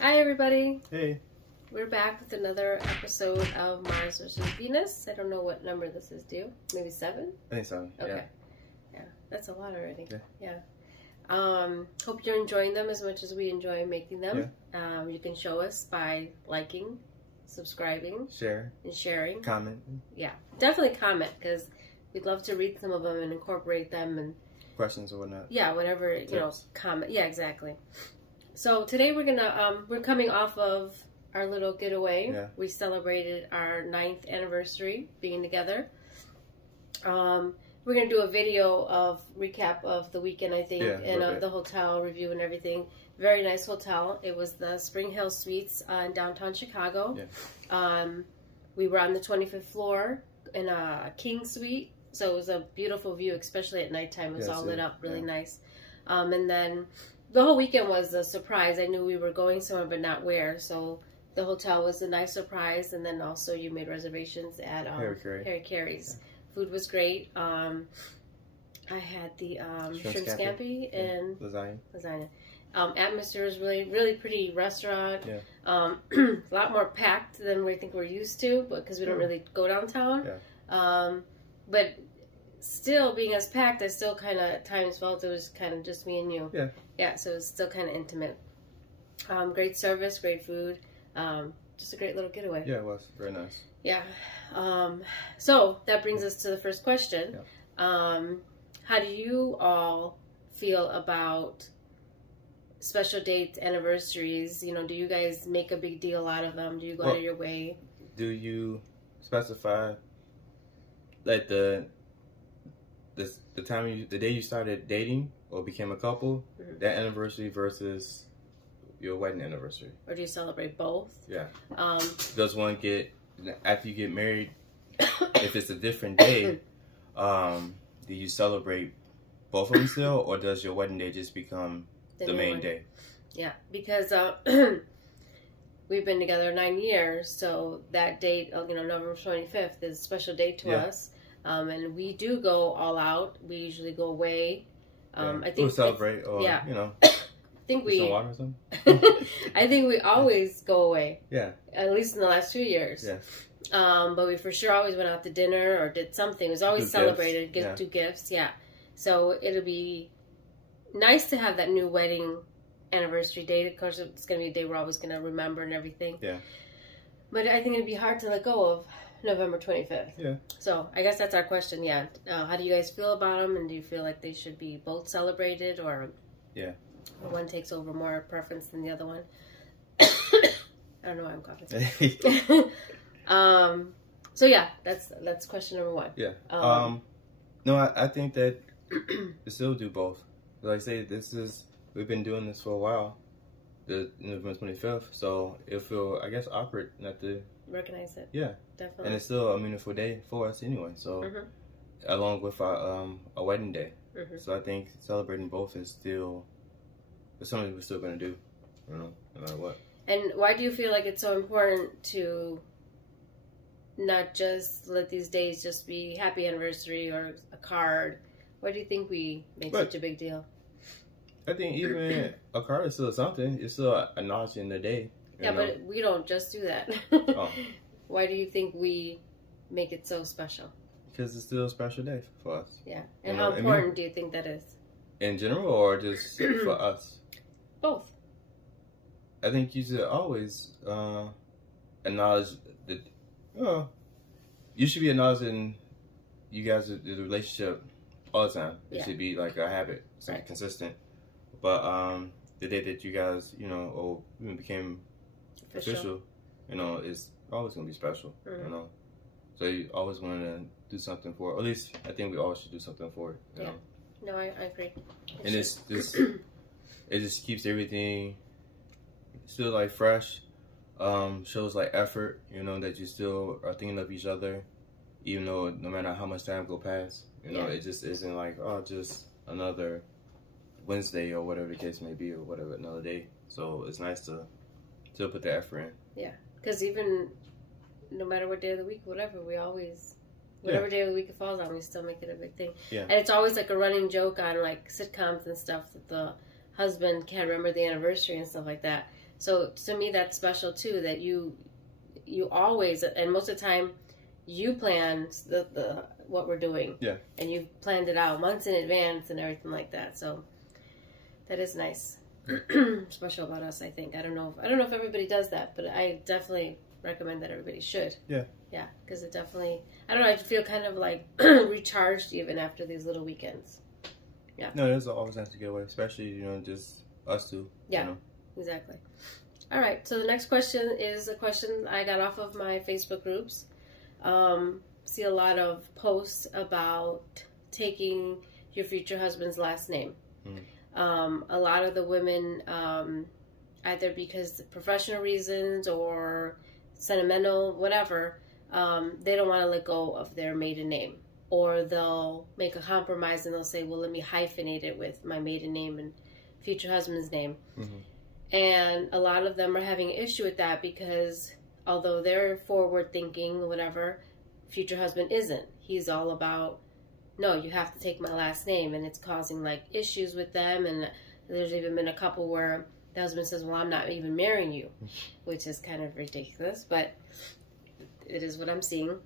Hi everybody. Hey. We're back with another episode of Mars vs. Venus. I don't know what number this is due. Maybe 7? I think 7. Okay. Yeah, that's a lot already. Yeah. Hope you're enjoying them as much as we enjoy making them. Yeah. You can show us by liking, subscribing, and sharing. Comment. Yeah, definitely comment because we'd love to read some of them and incorporate them and questions or whatnot. Yeah, whatever, comment. Yeah, exactly. So today we're coming off of our little getaway. Yeah. We celebrated our 9th anniversary being together. We're gonna do a video of recap of the weekend, I think, and of the hotel review and everything. Very nice hotel. It was the Spring Hill Suites in downtown Chicago. Yeah. We were on the 25th floor in a king suite, so it was a beautiful view, especially at nighttime. It was all lit up, really nice. And then the whole weekend was a surprise. I knew we were going somewhere, but not where. So the hotel was a nice surprise, and then also you made reservations at Harry Carey's. Yeah. Food was great. I had the shrimp scampi and lasagna. Atmosphere was really pretty restaurant. Yeah. A lot more packed than we think we're used to, because we don't really go downtown. Yeah. But still, being as packed, I still kind of at times felt it was kind of just me and you. Yeah. Yeah, so it was still kind of intimate. Great service, great food. Just a great little getaway. Yeah, it was. Very nice. Yeah. So that brings us to the first question. Yeah. How do you all feel about special dates, anniversaries? You know, do you guys make a big deal out of them? Do you go out of your way? Do you specify, like, the time the day you started dating or became a couple, that anniversary versus your wedding anniversary? Or do you celebrate both? Yeah. Does one get, after you get married, if it's a different day, do you celebrate both of them still, or does your wedding day just become the main day? Yeah, because we've been together 9 years, so that date, November 25th is a special date to us. And we do go all out. We usually go away. I think we'll celebrate, or I think we. Some water or something? I think we always go away. Yeah. At least in the last 2 years. Yeah. But we for sure always went out to dinner or did something. It was always celebrated. Do gifts. Yeah. So it'll be nice to have that new wedding anniversary date. Of course, it's going to be a day we're always going to remember and everything. Yeah. But I think it'd be hard to let go of November 25th. Yeah. So I guess that's our question. Yeah. How do you guys feel about them? And do you feel like they should be both celebrated, or one takes over more preference than the other one? I don't know why I'm coughing. So yeah, that's question number 1. Yeah. No, I think that we still do both. Like I say, we've been doing this for a while, the November 25th, so it'll feel, I guess, awkward not to recognize it. Yeah, definitely. And it's still a meaningful day for us anyway. So, along with our a wedding day. So I think celebrating both is still something we're still gonna do, no matter what. And why do you feel like it's so important to not just let these days just be happy anniversary or a card? Why do you think we make such a big deal? I think even a card is still something. It's still acknowledging the day. Yeah, but we don't just do that. Why do you think we make it so special? Because it's still a special day for us. Yeah. And how important do you think that is? In general, or just for us? Both. I think you should always acknowledge that. You should be acknowledging you guys' the relationship all the time. It should be like a habit, something consistent. But the day that you guys, or even became official, is always gonna be special. So you always want to do something for it. Or at least I think we always should do something for it. You know? No, I agree. And it just keeps everything still like fresh. Shows like effort, that you still are thinking of each other, even though no matter how much time go past, it just isn't like, just another Wednesday or whatever the case may be, or whatever, another day. So it's nice to still put the effort in. Yeah, because even no matter what day of the week, whatever, we always, whatever day of the week it falls on, we still make it a big thing. Yeah. And it's always like a running joke on like sitcoms and stuff that the husband can't remember the anniversary and stuff like that. So to me, that's special too, that you always, and most of the time, you plan the what we're doing. Yeah. And you've planned it out months in advance and everything like that. So that is nice. Special about us, I think. I don't know if everybody does that, but I definitely recommend that everybody should. Yeah. Yeah, because it definitely, I don't know, I feel kind of like recharged even after these little weekends. Yeah. No, there's always nice to get away, especially, just us two. Yeah, exactly. All right, so the next question is a question I got off of my Facebook groups. See a lot of posts about taking your future husband's last name. A lot of the women, either because of professional reasons or sentimental, whatever, they don't want to let go of their maiden name. Or they'll make a compromise and they'll say, well, let me hyphenate it with my maiden name and future husband's name. And a lot of them are having an issue with that because although they're forward thinking, whatever, future husband isn't. He's all about, no, you have to take my last name, and it's causing like issues with them. And there's even been a couple where the husband says, well, I'm not even marrying you, which is kind of ridiculous, but it is what I'm seeing.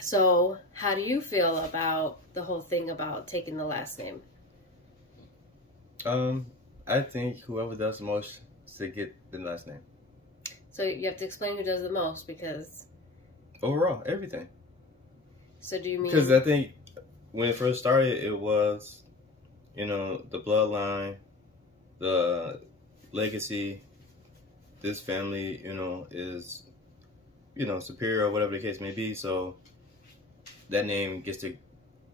So how do you feel about the whole thing about taking the last name? I think whoever does the most should get the last name. So you have to explain who does the most, because overall, everything. So do you mean? Because I think when it first started, it was, the bloodline, the legacy, this family, is, superior or whatever the case may be. So that name gets to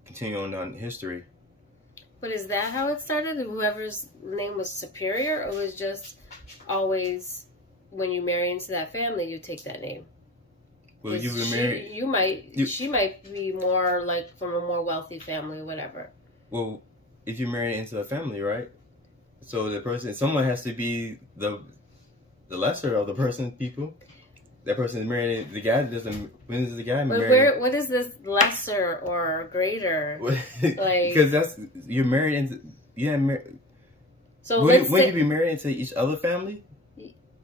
continue on down history. But is that how it started? Whoever's name was superior, or was just always when you marry into that family, you take that name? Well, you were married. She might be more like from a more wealthy family or whatever. Well, if you marry into a family, right? So someone has to be the lesser of the people. That person is married. The guy doesn't. When is the guy married? What is this lesser or greater? Because you're married into. Yeah, so wouldn't you be married into each other family?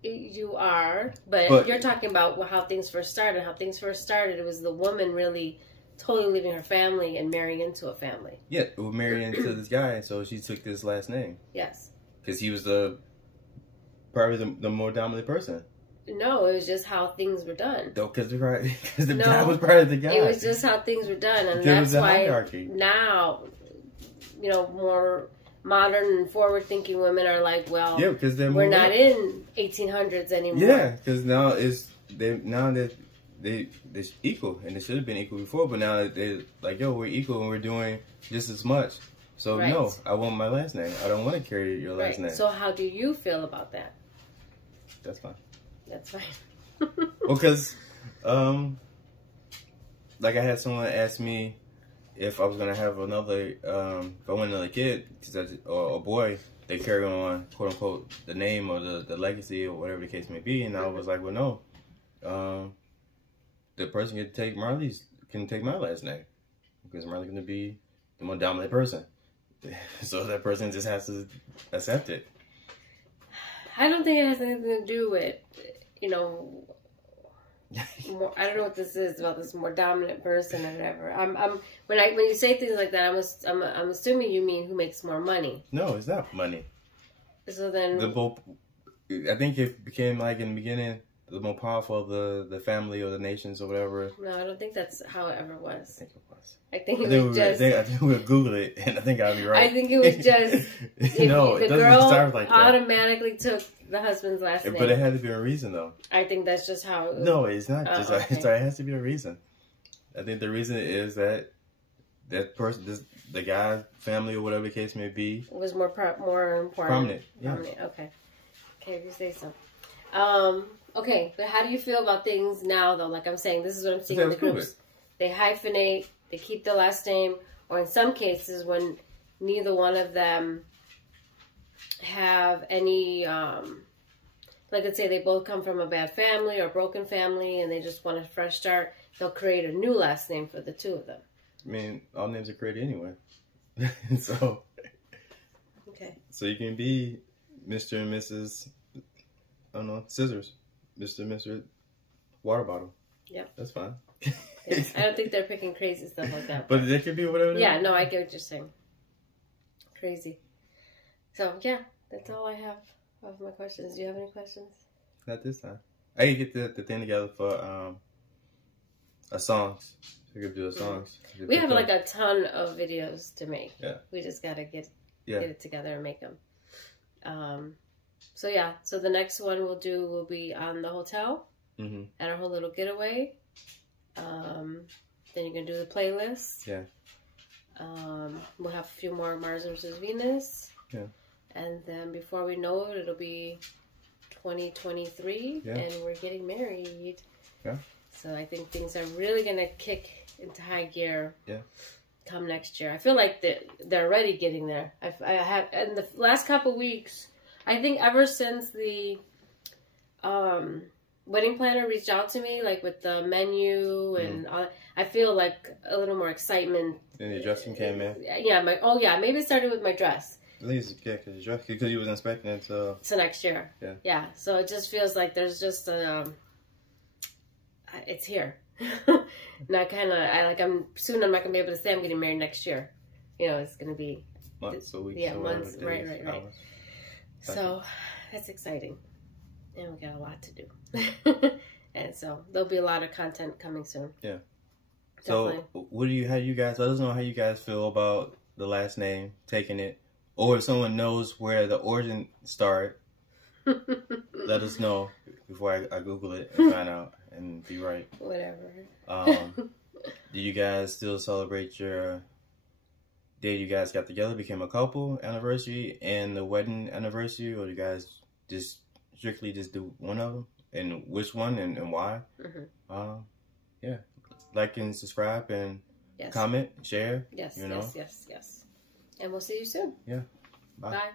You are, but you're talking about how things first started. How things first started, it was the woman really totally leaving her family and marrying into a family. Yeah, we're marrying into this guy, so she took this last name. Yes. Because he was probably the more dominant person. No, it was just how things were done. No, because the guy was part of the guy. It was just how things were done, and that's why hierarchy. Now, more modern and forward-thinking women are like, well, yeah, because we're not in 1800s anymore. Yeah, because now they're equal, and they should have been equal before, but now they're like, yo, we're equal and we're doing just as much. So no, I want my last name. I don't want to carry your last name. So how do you feel about that? That's fine. That's fine. Well, because, like I had someone ask me if I was going to have if I want another kid, or a boy, they carry on, quote unquote, the name or the legacy or whatever the case may be. And I was like, well, no. The person can take my last name, because Marley's going to be the more dominant person. So that person just has to accept it. I don't think it has anything to do with, more, I don't know what this is about this more dominant person or whatever. When you say things like that, I'm assuming you mean who makes more money. No, it's not money. So then I think it became like in the beginning the more powerful of the family or the nations or whatever. No, I don't think that's how it ever was. I think it was. I think we'll Google it, and I think I'll be right. I think it was just the girl like automatically took the husband's last name. But it had to be a reason, though. I think that's just how it was. No, it's not just okay. It has to be a reason. I think the reason is that person, the guy's family or whatever the case may be, was more important. Prominent. Yeah. Prominent. Okay, if you say so. Okay, but how do you feel about things now, though? Like I'm saying, this is what I'm seeing in the groups. They hyphenate, they keep the last name, or in some cases when neither one of them have any, like let's say they both come from a bad family or a broken family and they just want a fresh start, they'll create a new last name for the two of them. I mean, all names are created anyway. So... Okay. So you can be Mr. and Mrs. I don't know, Scissors. Mr. and Mr. Water Bottle. Yep. That's fine. Yeah. I don't think they're picking crazy stuff like that. But they could be whatever they Yeah, want. no, I get what you're saying. Crazy. So, yeah, that's all I have of my questions. Do you have any questions? Not this time. I can get the thing together for a songs. We could do a songs. We have like a ton of videos to make. Yeah. We just gotta get it together and make them. So yeah. So the next one we'll do will be on the hotel and our whole little getaway. Then you can do the playlist. Yeah. We'll have a few more Mars vs. Venus. Yeah. And then before we know it, it'll be 2023, and we're getting married. Yeah. So I think things are really gonna kick into high gear. Yeah. Come next year, I feel like they're already getting there. I have in the last couple weeks. I think ever since the wedding planner reached out to me, like with the menu and all, I feel like a little more excitement. Then the dressing came in. Yeah, maybe it started with my dress. At least, yeah, because you was inspecting it, so next year. Yeah. Yeah, so it just feels like there's just it's here. And I'm not gonna be able to say I'm getting married next year. You know, it's gonna be months, a week. Yeah, months. Right. So that's exciting, and we got a lot to do. And so there'll be a lot of content coming soon. Yeah. Definitely. So how you guys? Let us know how you guys feel about the last name, taking it, or if someone knows where the origin started. Let us know before I Google it and find out and be right. Whatever. Do you guys still celebrate your day you guys got together, became a couple anniversary, and the wedding anniversary, or do you guys just strictly just do one of them? And which one and why? Yeah. Like and subscribe and comment, share. Yes, you know? yes. And we'll see you soon. Yeah. Bye. Bye.